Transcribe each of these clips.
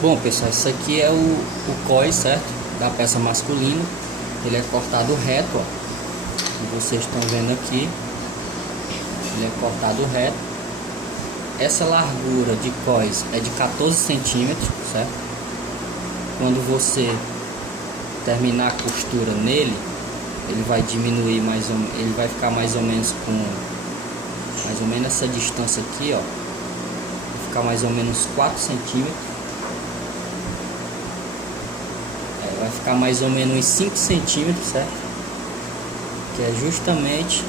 Bom, pessoal, isso aqui é o cós, certo? Da peça masculina. Ele é cortado reto, ó. Como vocês estão vendo aqui, ele é cortado reto. Essa largura de cós é de 14 centímetros, certo? Quando você terminar a costura nele, ele vai diminuir mais ou menos, ele vai ficar mais ou menos com mais ou menos essa distância aqui, ó. Vai ficar mais ou menos 4 centímetros. Vai ficar mais ou menos 5 centímetros, certo? Que é justamente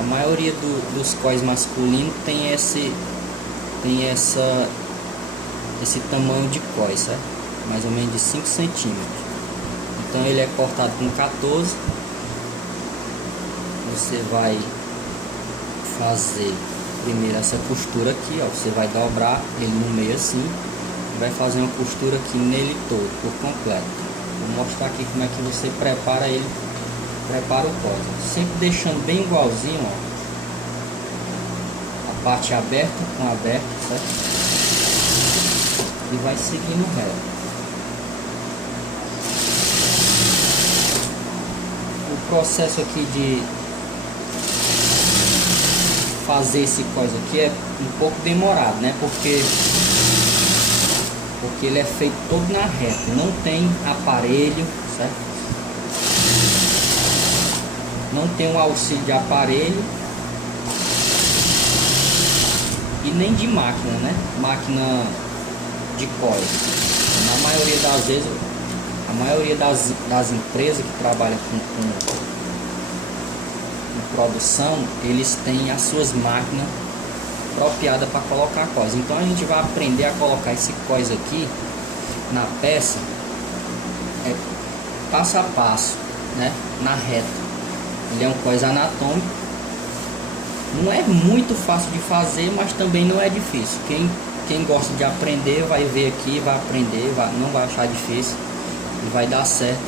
a maioria dos cós masculinos tem esse tamanho de cós, certo? Mais ou menos de 5 centímetros. Então ele é cortado com 14. Você vai fazer primeiro essa costura aqui, ó. Você vai dobrar ele no meio assim, e vai fazer uma costura aqui nele todo, por completo. Vou mostrar aqui como é que você prepara ele, prepara o cós. Sempre deixando bem igualzinho, ó. A parte aberta com aberta, certo? E vai seguindo reto. O processo aqui de fazer esse cós aqui é um pouco demorado, né? Porque ele é feito todo na reta, não tem aparelho, certo? Não tem um auxílio de aparelho e nem de máquina, né? Máquina de cós. Na maioria das vezes, a maioria das empresas que trabalham com produção, eles têm as suas máquinas apropriada para colocar cós. Então a gente vai aprender a colocar esse cós aqui na peça passo a passo, né? Na reta. Ele é um cós anatômico. Não é muito fácil de fazer, mas também não é difícil. Quem gosta de aprender vai ver aqui, vai aprender, não vai achar difícil e vai dar certo.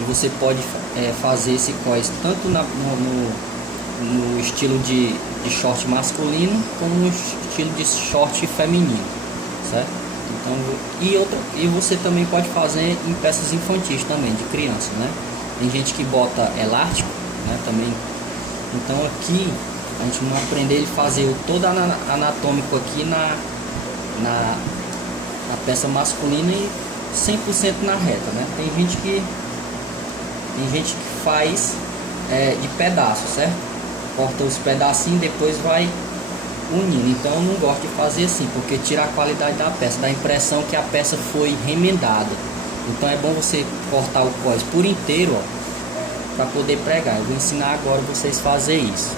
E você pode fazer esse cós tanto no estilo de short masculino como no estilo de short feminino, certo? Então, e você também pode fazer em peças infantis também, de criança, né? Tem gente que bota elástico, né, também. Então aqui a gente não aprender a fazer o todo anatômico aqui na peça masculina e 100% na reta, né? Tem gente que faz de pedaço, certo? Corta os pedacinhos, depois vai unindo. Então eu não gosto de fazer assim, porque tira a qualidade da peça, dá a impressão que a peça foi remendada. Então é bom você cortar o cós por inteiro, ó, para poder pregar. Eu vou ensinar agora vocês a fazer isso.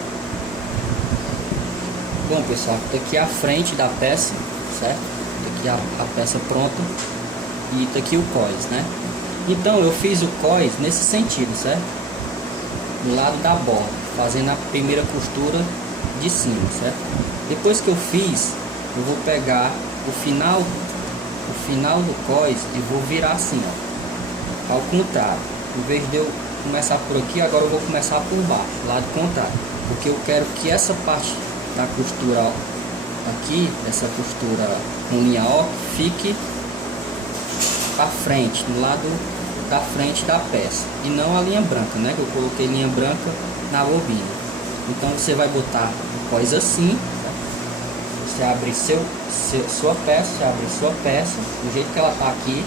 Bom, pessoal, tá aqui a frente da peça, certo? Tá aqui a peça pronta e tá aqui o cós, né? Então eu fiz o cós nesse sentido, certo? Do lado da borda, fazendo a primeira costura de cima, certo? Depois que eu fiz, eu vou pegar o final do cós e vou virar assim, ó, ao contrário. Em vez de eu começar por aqui, agora eu vou começar por baixo, lado contrário, porque eu quero que essa parte da costura aqui, essa costura com linha ó, fique para frente, do lado da frente da peça, e não a linha branca, né? Que eu coloquei linha branca na bobina. Então você vai botar o cós assim, você abre sua peça, você abre sua peça do jeito que ela tá aqui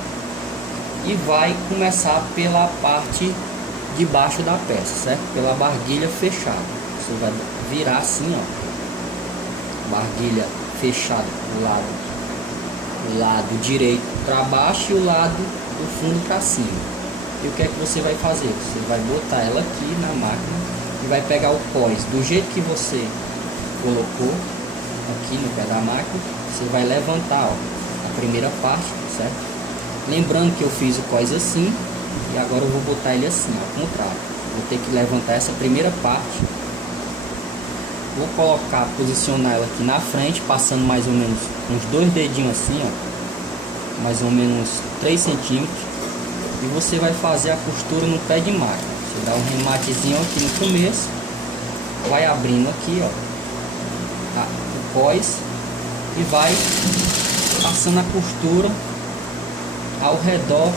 e vai começar pela parte de baixo da peça, certo? Pela barguilha fechada. Você vai virar assim, ó, barguilha fechada do lado direito para baixo e o lado do fundo para cima. E o que é que você vai fazer? Você vai botar ela aqui na máquina e vai pegar o cós do jeito que você colocou aqui no pé da máquina. Você vai levantar, ó, a primeira parte, certo? Lembrando que eu fiz o cós assim e agora eu vou botar ele assim, ao contrário. Vou ter que levantar essa primeira parte. Vou colocar, posicionar ela aqui na frente, passando mais ou menos uns 2 dedinhos assim, ó, mais ou menos 3 centímetros. E você vai fazer a costura no pé de máquina. Você dá um rematezinho aqui no começo, vai abrindo aqui, ó, o cós e vai passando a costura ao redor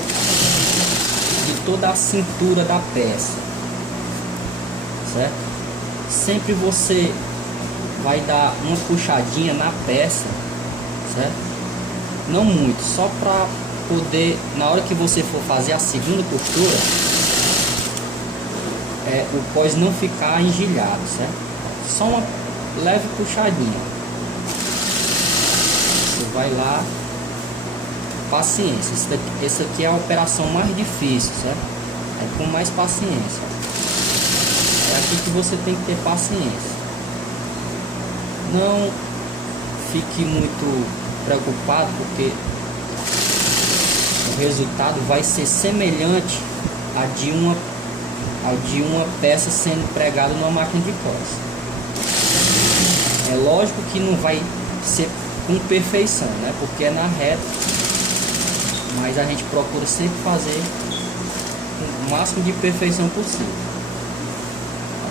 de toda a cintura da peça, certo? Sempre você vai dar uma puxadinha na peça, certo? Não muito, só para poder, na hora que você for fazer a segunda costura, o cós não ficar engilhado, certo? Só uma leve puxadinha. Você vai lá, paciência. Essa aqui é a operação mais difícil, certo? É com mais paciência. É aqui que você tem que ter paciência. Não fique muito preocupado, porque o resultado vai ser semelhante a de uma peça sendo pregada numa máquina de cós. É lógico que não vai ser com perfeição, né? Porque é na reta, mas a gente procura sempre fazer o máximo de perfeição possível.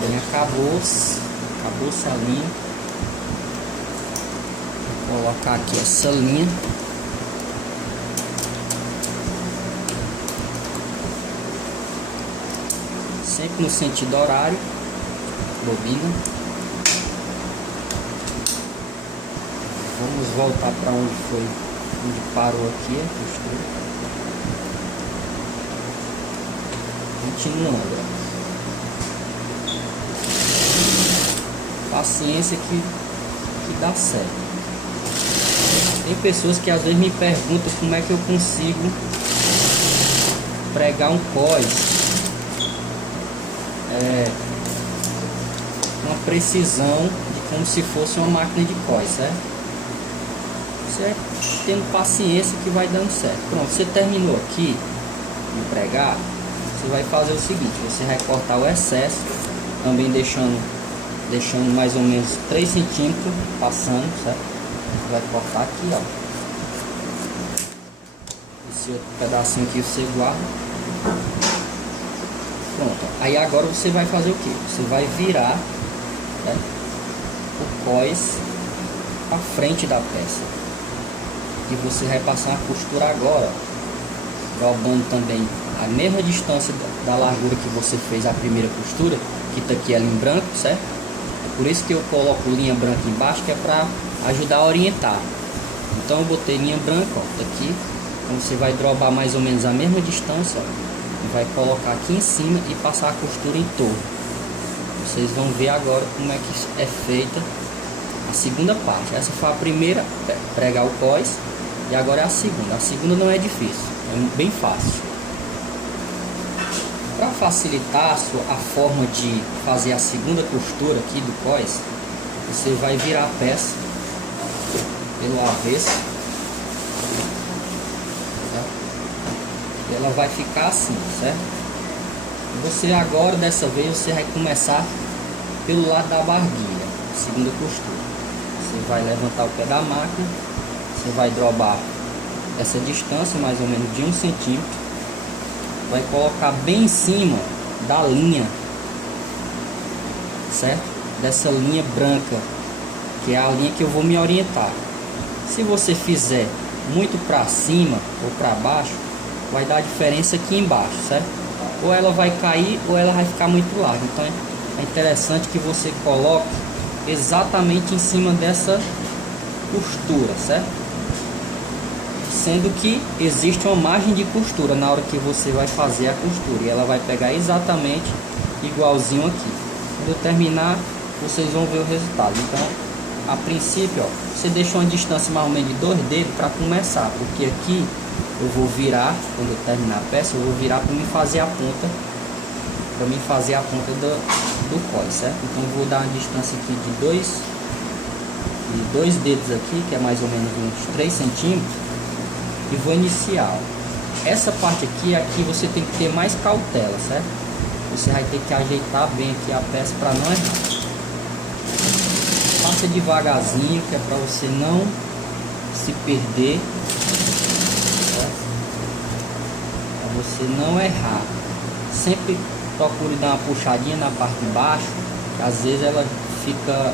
Bem, acabou-se a linha. Vou colocar aqui essa linha. Sempre no sentido horário. Bobina. Vamos voltar para onde parou aqui a costura. Continuando. Paciência que dá certo. Tem pessoas que às vezes me perguntam como é que eu consigo pregar um cós uma precisão de como se fosse uma máquina de cós, certo? Você tendo paciência que vai dando certo. Pronto, você terminou aqui de pregar, você vai fazer o seguinte: você vai cortar o excesso, também deixando mais ou menos 3 centímetros passando, certo? Você vai cortar aqui, ó. Esse outro pedacinho aqui você guarda. Pronto, aí agora você vai fazer o que? Você vai virar, né, o cós para frente da peça. E você vai passar a costura agora, dobrando também a mesma distância da largura que você fez a primeira costura, que tá aqui ela em branco, certo? Por isso que eu coloco linha branca embaixo, que é para ajudar a orientar. Então eu botei linha branca, ó, tá aqui. Então você vai drobar mais ou menos a mesma distância, ó, e vai colocar aqui em cima e passar a costura em torno. Vocês vão ver agora como é que é feita a segunda parte. Essa foi a primeira, pregar o cós, e agora é a segunda. A segunda não é difícil, é bem fácil. Para facilitar a forma de fazer a segunda costura aqui do cós, você vai virar a peça pelo avesso. Ela vai ficar assim, certo? Você agora, dessa vez, você vai começar pelo lado da barguilha, segunda costura. Você vai levantar o pé da máquina, você vai drobar essa distância, mais ou menos de 1 centímetro, vai colocar bem em cima da linha, certo? Dessa linha branca, que é a linha que eu vou me orientar. Se você fizer muito para cima ou para baixo, vai dar diferença aqui embaixo, certo? Ou ela vai cair ou ela vai ficar muito larga. Então é interessante que você coloque exatamente em cima dessa costura, certo? Sendo que existe uma margem de costura na hora que você vai fazer a costura, e ela vai pegar exatamente igualzinho aqui. Quando eu terminar, vocês vão ver o resultado. Então, a princípio, ó, você deixa uma distância mais ou menos de 2 dedos para começar, porque aqui eu vou virar, quando eu terminar a peça, eu vou virar para me fazer a ponta, do cós, certo? Então eu vou dar uma distância aqui de 2 dedos aqui, que é mais ou menos uns 3 centímetros, e vou iniciar. Essa parte aqui você tem que ter mais cautela, certo? Você vai ter que ajeitar bem aqui a peça para não errar. Faça devagarzinho, que é para você não se perder, para você não errar. Sempre procure dar uma puxadinha na parte de baixo, que às vezes ela fica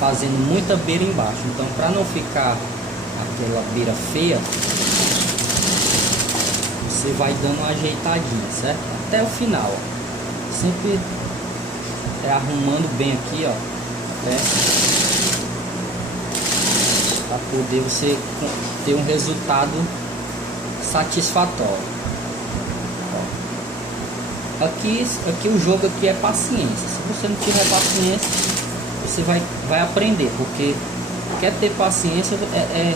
fazendo muita beira embaixo. Então, para não ficar aquela beira feia, você vai dando uma ajeitadinha, certo? Até o final, ó. Sempre arrumando bem aqui, ó, para poder você ter um resultado satisfatório. Ó. Aqui o jogo aqui é paciência. Se você não tiver paciência, você vai aprender, porque quer ter paciência é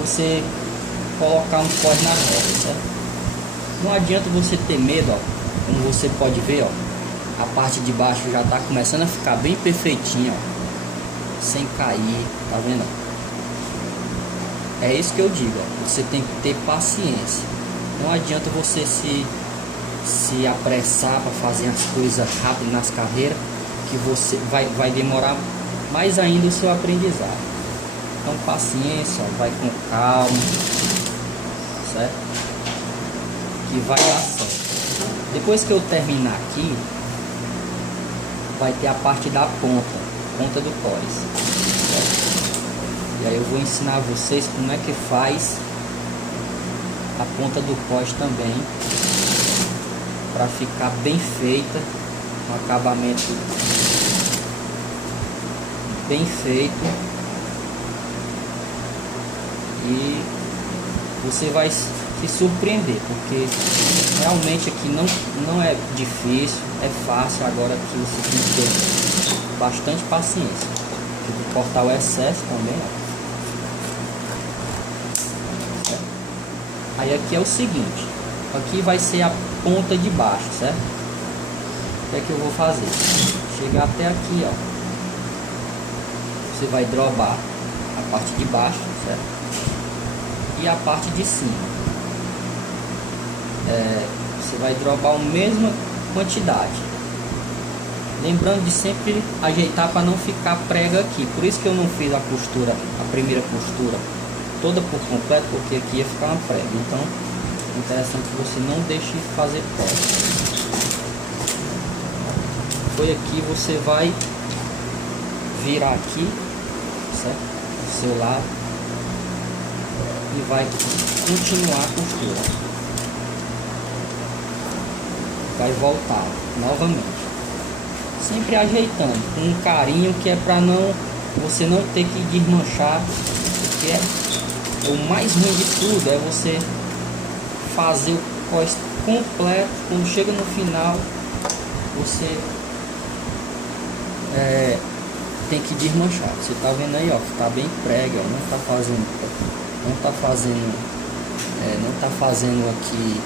você colocar um cós na roda, certo? Não adianta você ter medo, ó. Como você pode ver, ó, a parte de baixo já tá começando a ficar bem perfeitinha, ó, sem cair, tá vendo? É isso que eu digo, ó. Você tem que ter paciência. Não adianta você se apressar para fazer as coisas rápido nas carreiras, que você vai demorar mais ainda o seu aprendizado. Então paciência, ó, vai com calma, certo? Que vai dar certo. Depois que eu terminar aqui, vai ter a parte da ponta do cós, certo? E aí eu vou ensinar vocês como é que faz a ponta do cós também, para ficar bem feita, um acabamento bem feito, e você vai se surpreender, porque realmente aqui não é difícil, é fácil. Agora aqui você tem que ter bastante paciência. Eu vou cortar o excesso também, ó. Certo? Aí aqui é o seguinte, aqui vai ser a ponta de baixo, certo? O que é que eu vou fazer? Chegar até aqui, ó, você vai drobar a parte de baixo, certo? E a parte de cima, você vai drobar a mesma quantidade, lembrando de sempre ajeitar para não ficar prega aqui. Por isso que eu não fiz a primeira costura toda por completo, porque aqui ia ficar uma prega. Então é interessante que você não deixe fazer prega. Foi aqui, você vai virar aqui, certo? Do seu lado, e vai continuar a costura, vai voltar novamente, sempre ajeitando com um carinho, que é para você não ter que desmanchar, porque o mais ruim de tudo é você fazer o cós completo, quando chega no final você tem que desmanchar. Você tá vendo aí, ó, que tá bem prega, ó, não tá fazendo aqui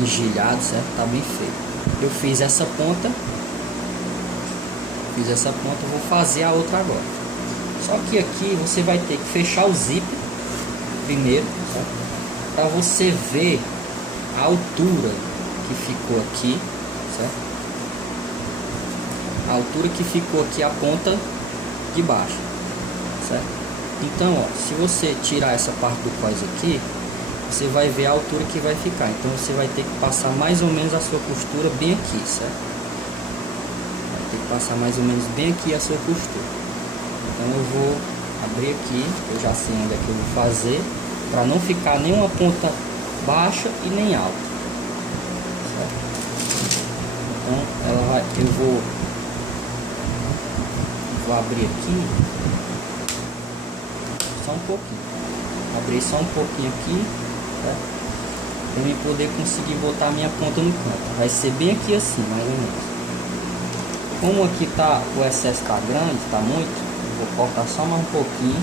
engilhado, certo? Tá bem feito. Eu fiz essa ponta, vou fazer a outra agora. Só que aqui você vai ter que fechar o zíper primeiro, para você ver a altura que ficou aqui, certo? A altura que ficou aqui, a ponta de baixo, certo? Então, ó, se você tirar essa parte do cós aqui, você vai ver a altura que vai ficar. Então você vai ter que passar mais ou menos a sua costura bem aqui, certo? Vai ter que passar mais ou menos bem aqui a sua costura. Então eu vou abrir aqui, eu já sei onde é que eu vou fazer, para não ficar nenhuma ponta baixa e nem alta, certo? Então eu vou abrir aqui só um pouquinho, abrir só um pouquinho aqui, certo? Para eu poder conseguir botar a minha ponta no canto. Vai ser bem aqui assim, mais ou menos. Como aqui tá, o excesso tá grande, tá muito, eu vou cortar só mais um pouquinho.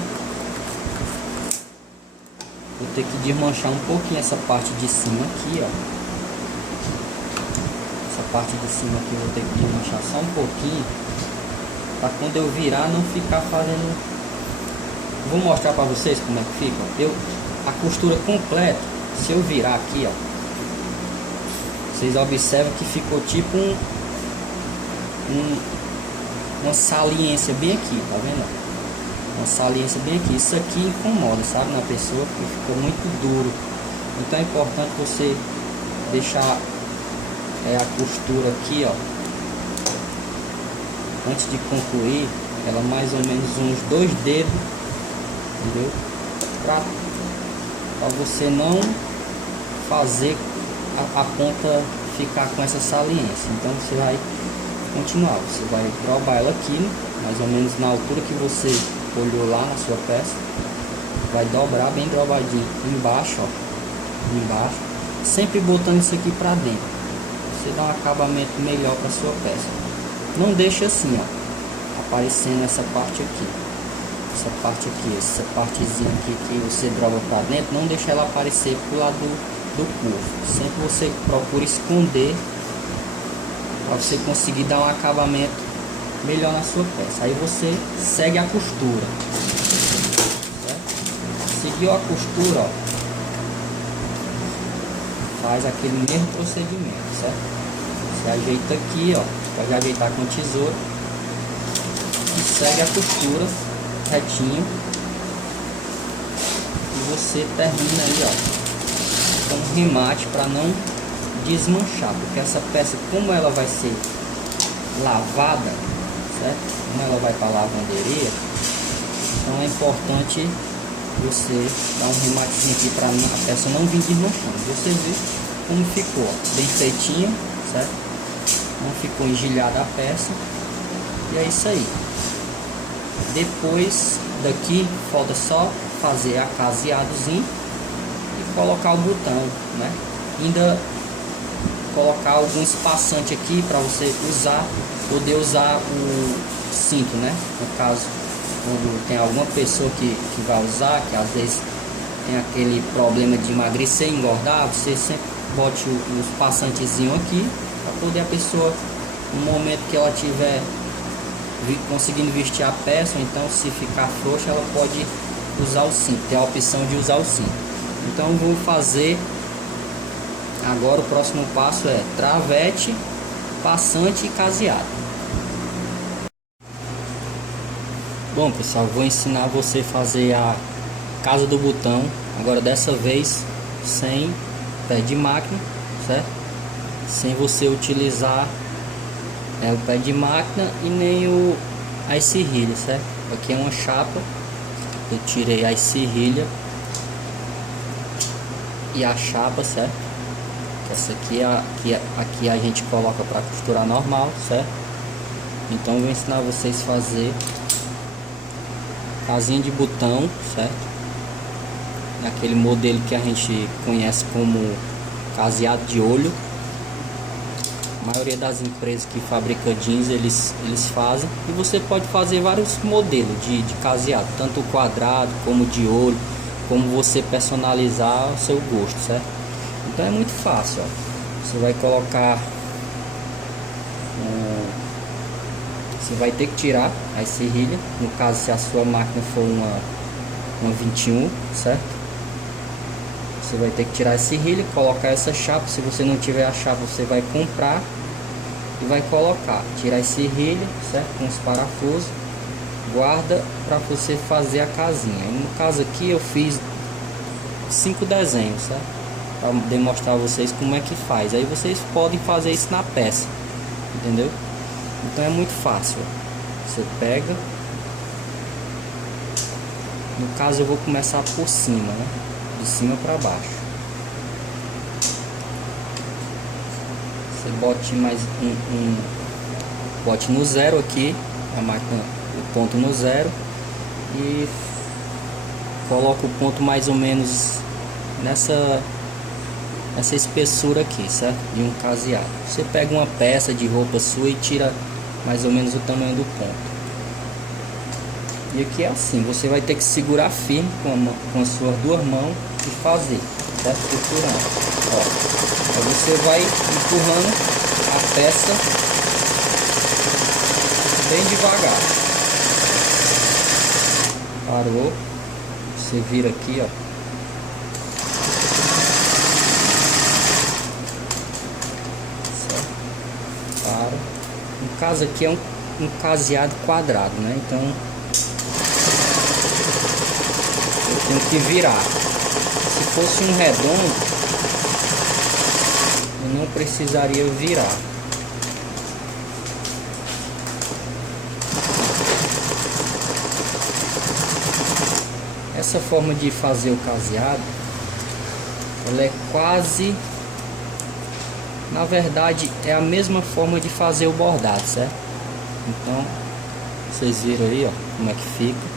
Vou ter que desmanchar um pouquinho essa parte de cima aqui, ó. Essa parte de cima aqui eu vou ter que desmanchar só um pouquinho, para quando eu virar não ficar fazendo. Vou mostrar para vocês como é que fica. A costura completa, se eu virar aqui, ó, vocês observam que ficou tipo uma saliência bem aqui, tá vendo? Uma saliência bem aqui. Isso aqui incomoda, sabe, na pessoa, porque ficou muito duro. Então é importante você deixar a costura aqui, ó, antes de concluir, ela mais ou menos uns 2 dedos, entendeu? Para você não fazer a ponta ficar com essa saliência. Então você vai continuar, você vai drobar ela aqui, mais ou menos na altura que você olhou lá na sua peça. Vai dobrar bem dobradinho embaixo, ó, embaixo, sempre botando isso aqui para dentro. Você dá um acabamento melhor para sua peça. Não deixa assim, ó, aparecendo essa parte aqui, essa partezinha aqui que você droga para dentro. Não deixa ela aparecer pro lado do curvo. Sempre você procura esconder para você conseguir dar um acabamento melhor na sua peça. Aí você segue a costura. Seguiu a costura, ó, faz aquele mesmo procedimento, certo? Você ajeita aqui, ó, pode ajeitar com tesoura e segue a costura retinho e você termina aí, ó, com um remate para não desmanchar, porque essa peça, como ela vai ser lavada, certo? Como ela vai para a lavanderia, então é importante você dá um rematezinho aqui para a peça não vir desmanchando. Você vê como ficou, ó, bem feitinho, certo? Não ficou engelhada a peça. E é isso aí. Depois daqui falta só fazer a caseadozinho e colocar o botão, né? Ainda colocar algum espaçante aqui para você poder usar o cinto, né? No caso, quando tem alguma pessoa que vai usar, que às vezes tem aquele problema de emagrecer e engordar, você sempre bote o espaçantezinho aqui para poder a pessoa, no momento que ela tiver conseguindo vestir a peça, ou então se ficar frouxa, ela pode usar o cinto, tem a opção de usar o cinto. Então vou fazer agora, o próximo passo é travete, passante e caseado. Bom pessoal, vou ensinar você a fazer a casa do botão, agora dessa vez sem pé de máquina, certo? Sem você utilizar o pé de máquina e nem a serrilha, certo? Aqui é uma chapa, eu tirei a serrilha e a chapa, certo? Essa aqui a gente coloca para costurar normal, certo? Então eu vou ensinar vocês a fazer casinha de botão, certo? Naquele modelo que a gente conhece como caseado de olho. A maioria das empresas que fabricam jeans, eles fazem. E você pode fazer vários modelos de caseado, tanto quadrado como de olho, como você personalizar o seu gosto, certo? Então é muito fácil, ó. Você vai colocar você vai ter que tirar a serrilha, no caso se a sua máquina for uma 21, certo? Você vai ter que tirar a serrilha, colocar essa chapa. Se você não tiver a chapa, você vai comprar e vai colocar, tirar a serrilha, certo? Com os parafusos, guarda para você fazer a casinha. E no caso aqui eu fiz 5 desenhos, certo? Para demonstrar a vocês como é que faz. Aí vocês podem fazer isso na peça, entendeu? Então é muito fácil. Você pega, no caso eu vou começar por cima, né? De cima para baixo. Você bote mais bote no zero aqui, a máquina, o ponto no zero, e coloca o ponto mais ou menos nessa espessura aqui, certo? De um caseado. Você pega uma peça de roupa sua e tira mais ou menos o tamanho do ponto. E aqui é assim, você vai ter que segurar firme com as suas duas mãos e fazer, certo? Costurando. Ó, aí você vai empurrando a peça bem devagar. Parou. Você vira aqui, ó. No caso aqui é um caseado quadrado, né? Então eu tenho que virar. Se fosse um redondo, eu não precisaria virar. Essa forma de fazer o caseado ela é quase, na verdade é a mesma forma de fazer o bordado, certo? Então vocês viram aí, ó, como é que fica.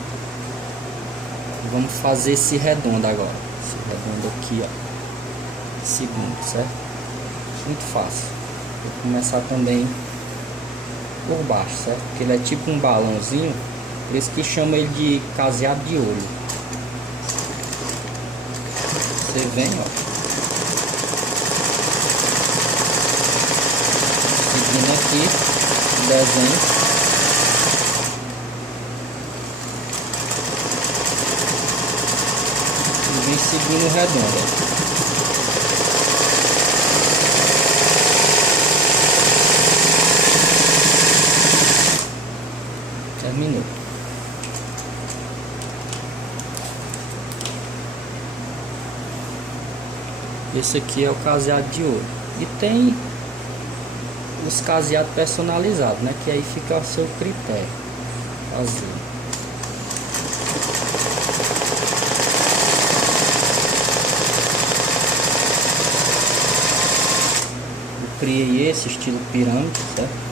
Vamos fazer esse redondo agora, esse redondo aqui, ó, segundo, certo? Muito fácil. Vou começar também por baixo, certo? Porque ele é tipo um balãozinho, por isso que chama ele de caseado de olho. Você vem, ó, seguindo aqui o desenho. E vem seguindo o redondo, ó. Terminou. Esse aqui é o caseado de ouro. E tem os caseados personalizados, né? Que aí fica ao seu critério fazer. Eu criei esse estilo pirâmide, certo?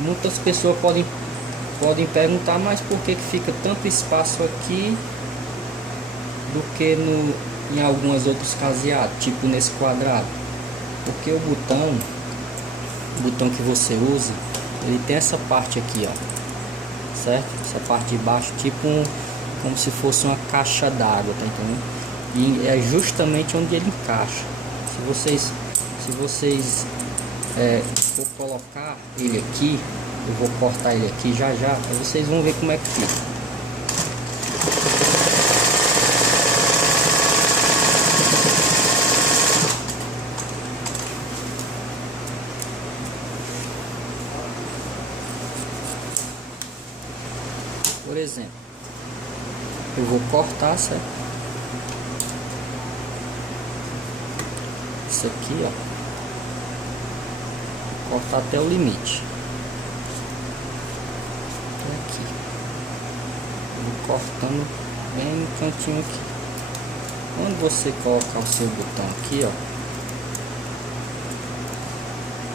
Muitas pessoas podem perguntar, mas por que fica tanto espaço aqui do que em algumas outros caseados, tipo nesse quadrado? Porque o botão que você usa, ele tem essa parte aqui, ó, certo? Essa parte de baixo, tipo como se fosse uma caixa d'água, tá entendendo? E é justamente onde ele encaixa. Se vocês for colocar ele aqui, eu vou cortar ele aqui já já, para vocês vão ver como é que fica. Por exemplo, eu vou cortar, certo? Isso aqui, ó, cortar até o limite. Aqui, vou cortando bem no cantinho aqui. Quando você colocar o seu botão aqui, ó,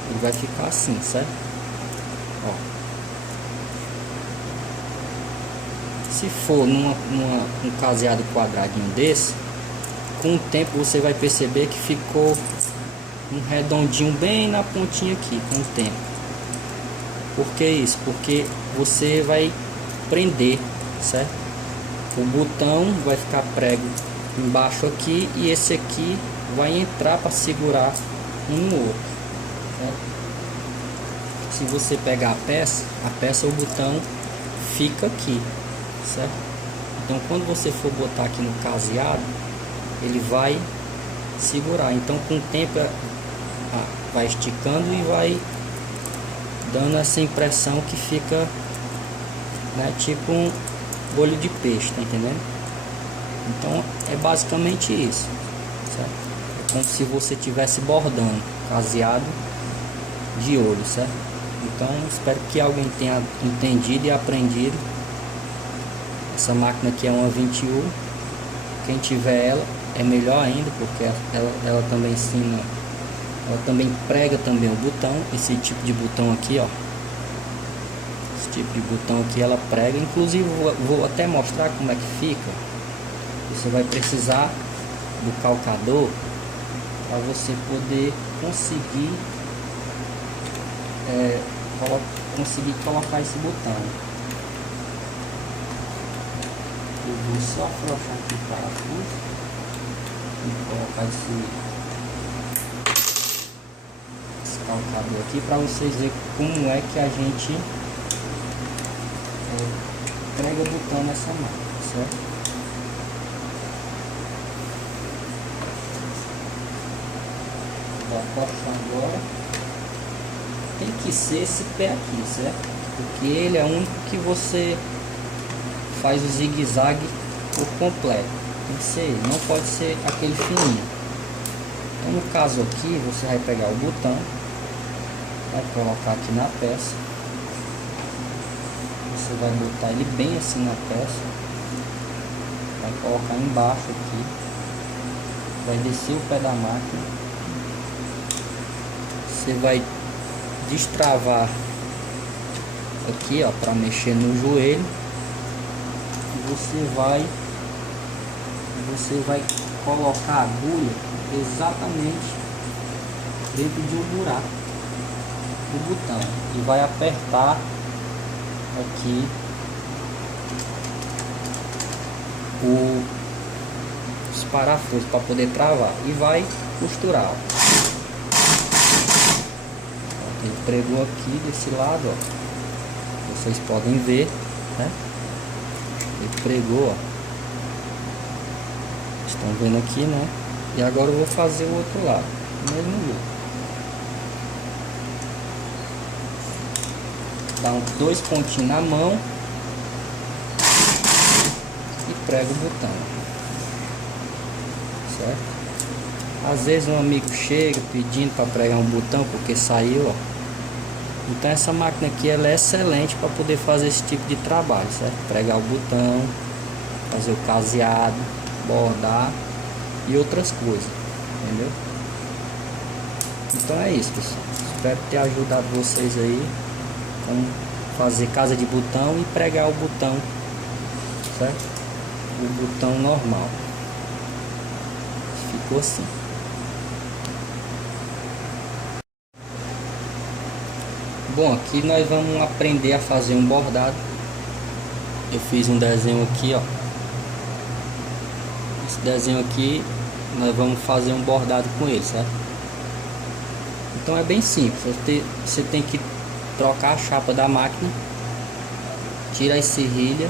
ele vai ficar assim, certo? Ó, se for um caseado quadradinho desse, com o tempo você vai perceber que ficou um redondinho bem na pontinha aqui com o tempo. Por que isso? Porque você vai prender, certo? O botão vai ficar prego embaixo aqui e esse aqui vai entrar para segurar um no outro, certo? Se você pegar a peça o botão fica aqui, certo? Então quando você for botar aqui no caseado, ele vai segurar. Então com o tempo vai esticando e vai dando essa impressão que fica, né, tipo um olho de peixe, tá entendendo? Então é basicamente isso, certo? É como se você estivesse bordando caseado de olho, certo? Então espero que alguém tenha entendido e aprendido. Essa máquina aqui é uma 21. Quem tiver ela é melhor ainda, porque ela também ensina, ela também prega também o botão, esse tipo de botão aqui, ó. Esse tipo de botão aqui ela prega, inclusive vou até mostrar como é que fica. Você vai precisar do calcador para você poder conseguir colocar esse botão. Eu vou só afrouxar aqui o parafuso e colocar esse calcador aqui para vocês verem como é que a gente prega o botão nessa máquina, certo? Vou afrouxar agora. Tem que ser esse pé aqui, certo? Porque ele é o único que você faz o zigue-zague por completo. Tem que ser ele, não pode ser aquele fininho. Então no caso aqui, você vai pegar o botão, vai colocar aqui na peça. Você vai botar ele bem assim na peça, vai colocar embaixo aqui, vai descer o pé da máquina, você vai destravar aqui, ó, para mexer no joelho, e você vai colocar a agulha exatamente dentro de um buraco do botão e vai apertar aqui os parafusos para poder travar e vai costurar, ó. Ele pregou aqui desse lado, ó, vocês podem ver, né? Ele pregou, ó, estão vendo aqui, né? E agora eu vou fazer o outro lado, do mesmo jeito. Dá dois pontinhos na mão e prega o botão, certo? Às vezes um amigo chega pedindo para pregar um botão porque saiu, ó. Então essa máquina aqui ela é excelente para poder fazer esse tipo de trabalho, certo? Pregar o botão, fazer o caseado, bordar e outras coisas, entendeu? Então é isso, pessoal. Espero ter ajudado vocês aí com fazer casa de botão e pregar o botão, certo? O botão normal. Ficou assim. Bom, aqui nós vamos aprender a fazer um bordado. Eu fiz um desenho aqui, ó. Esse desenho aqui nós vamos fazer um bordado com ele, certo? Então é bem simples. Você tem que trocar a chapa da máquina, tira a serrilha.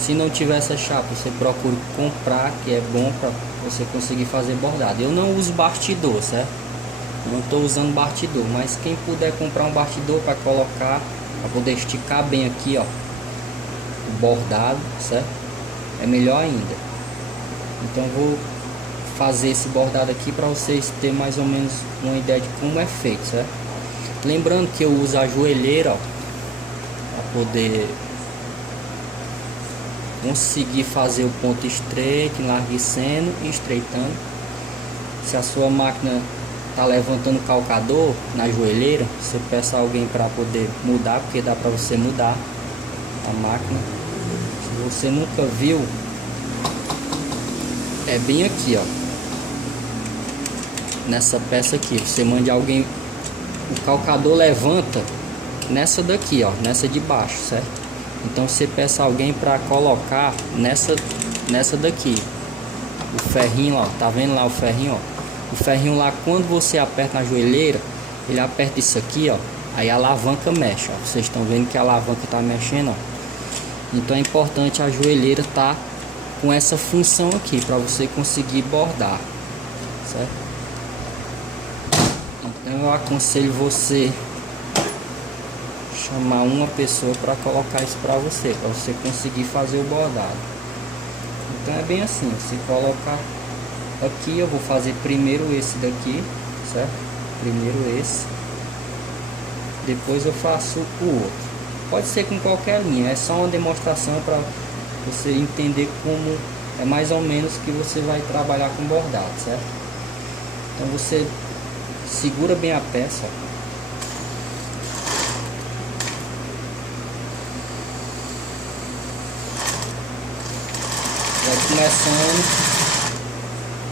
Se não tiver essa chapa, você procura comprar, que é bom para você conseguir fazer bordado. Eu não uso bastidor, certo? Não estou usando bastidor, mas quem puder comprar um bastidor para colocar, para poder esticar bem aqui, ó, o bordado, certo? É melhor ainda. Então eu vou fazer esse bordado aqui para vocês terem mais ou menos uma ideia de como é feito, certo? Lembrando que eu uso a joelheira, ó, para poder conseguir fazer o ponto estreito, enlarguecendo e estreitando. Se a sua máquina tá levantando o calcador na joelheira, você peça alguém para poder mudar, porque dá para você mudar a máquina. Se você nunca viu, é bem aqui, ó, nessa peça aqui. Você manda alguém, o calcador levanta nessa daqui, ó, nessa de baixo, certo? Então você peça alguém para colocar nessa daqui, o ferrinho, ó, tá vendo lá o ferrinho, ó? O ferrinho lá, quando você aperta na joelheira, ele aperta isso aqui, ó, aí a alavanca mexe, ó. Vocês estão vendo que a alavanca tá mexendo, ó. Então é importante a joelheira tá com essa função aqui para você conseguir bordar, certo? Então eu aconselho você chamar uma pessoa para colocar isso para você conseguir fazer o bordado. Então é bem assim, você colocar aqui, eu vou fazer primeiro esse daqui, certo? Primeiro esse, depois eu faço o outro. Pode ser com qualquer linha, é só uma demonstração para você entender como é mais ou menos que você vai trabalhar com bordado, certo? Então você segura bem a peça, ó. Vai começando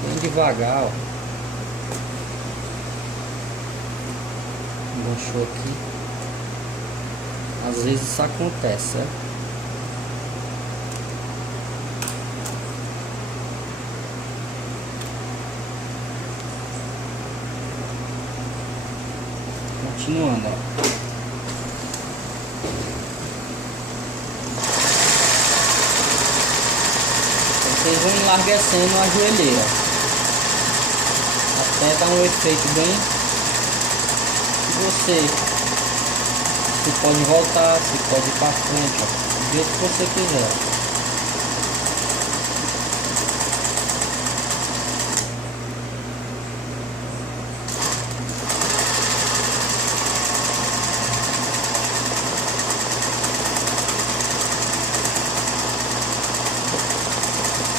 bem devagar, ó. Enganchou aqui. Às vezes isso acontece, certo? Continuando, ó. Vocês vão enlarguecendo a joelheira até dar um efeito bem. Você pode voltar, você pode ir para frente, ó, do jeito que você quiser.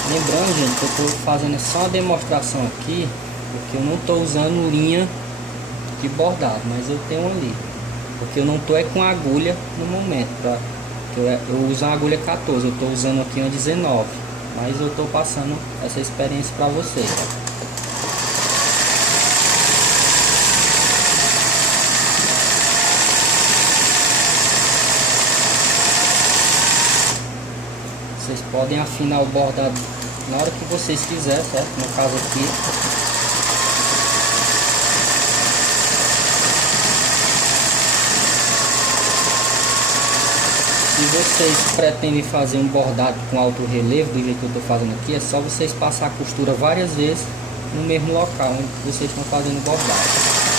Lembrando, gente, que eu estou fazendo só uma demonstração aqui, porque eu não estou usando linha de bordado, mas eu tenho ali, porque eu não estou com agulha no momento, tá? Eu uso uma agulha 14, eu estou usando aqui uma 19, mas eu estou passando essa experiência para vocês. Vocês podem afinar o bordado na hora que vocês quiserem, certo? No caso aqui, se vocês pretendem fazer um bordado com alto relevo, do jeito que eu estou fazendo aqui, é só vocês passar a costura várias vezes no mesmo local onde vocês estão fazendo o bordado.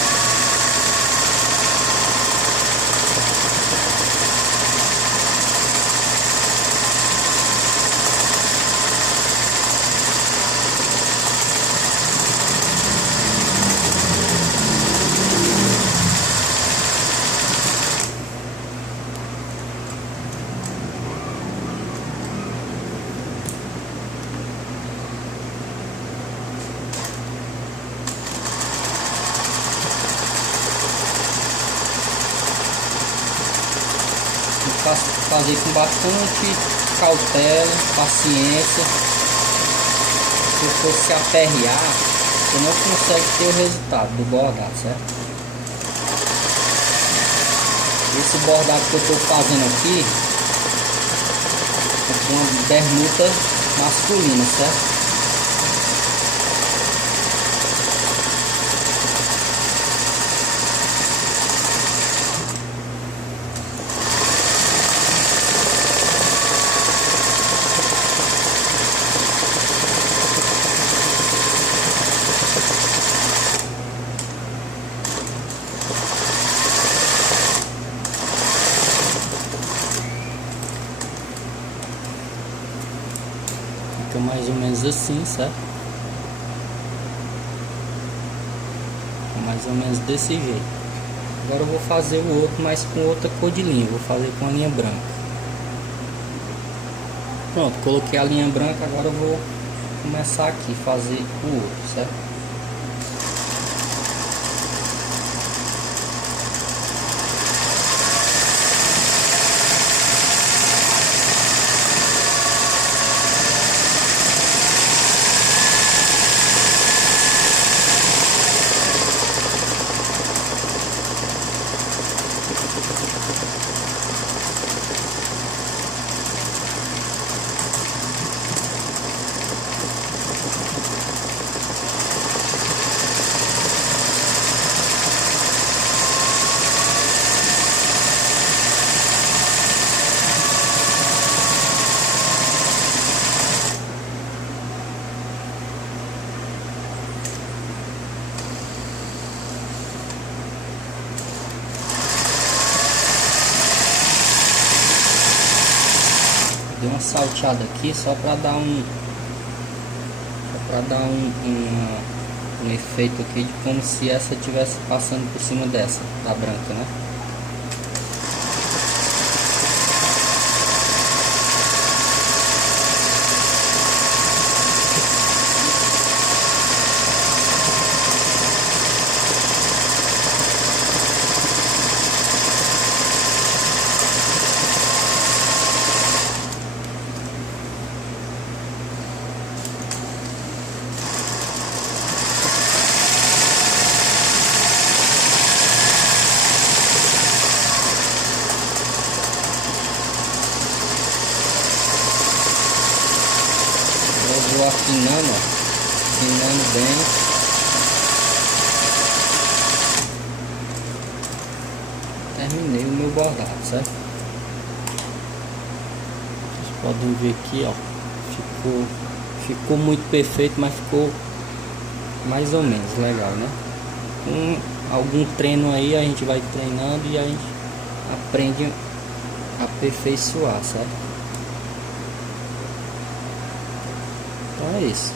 Fazer com bastante cautela, paciência. Se for se aperrear, você não consegue ter o resultado do bordado, certo? Esse bordado que eu estou fazendo aqui é uma bermuda masculina, certo? Fica mais ou menos assim, certo? Mais ou menos desse jeito. Agora eu vou fazer o outro, mas com outra cor de linha. Vou fazer com a linha branca. Pronto, coloquei a linha branca. Agora eu vou começar aqui a fazer o outro, certo? Dei uma salteada aqui só para dar um efeito aqui de como se essa estivesse passando por cima dessa da branca, né? Vou afinando, ó, afinando bem. Terminei o meu bordado, certo? Vocês podem ver aqui, ó, ficou muito perfeito, mas ficou mais ou menos legal, né? Com algum treino aí a gente vai treinando e a gente aprende a aperfeiçoar, certo? Então é isso.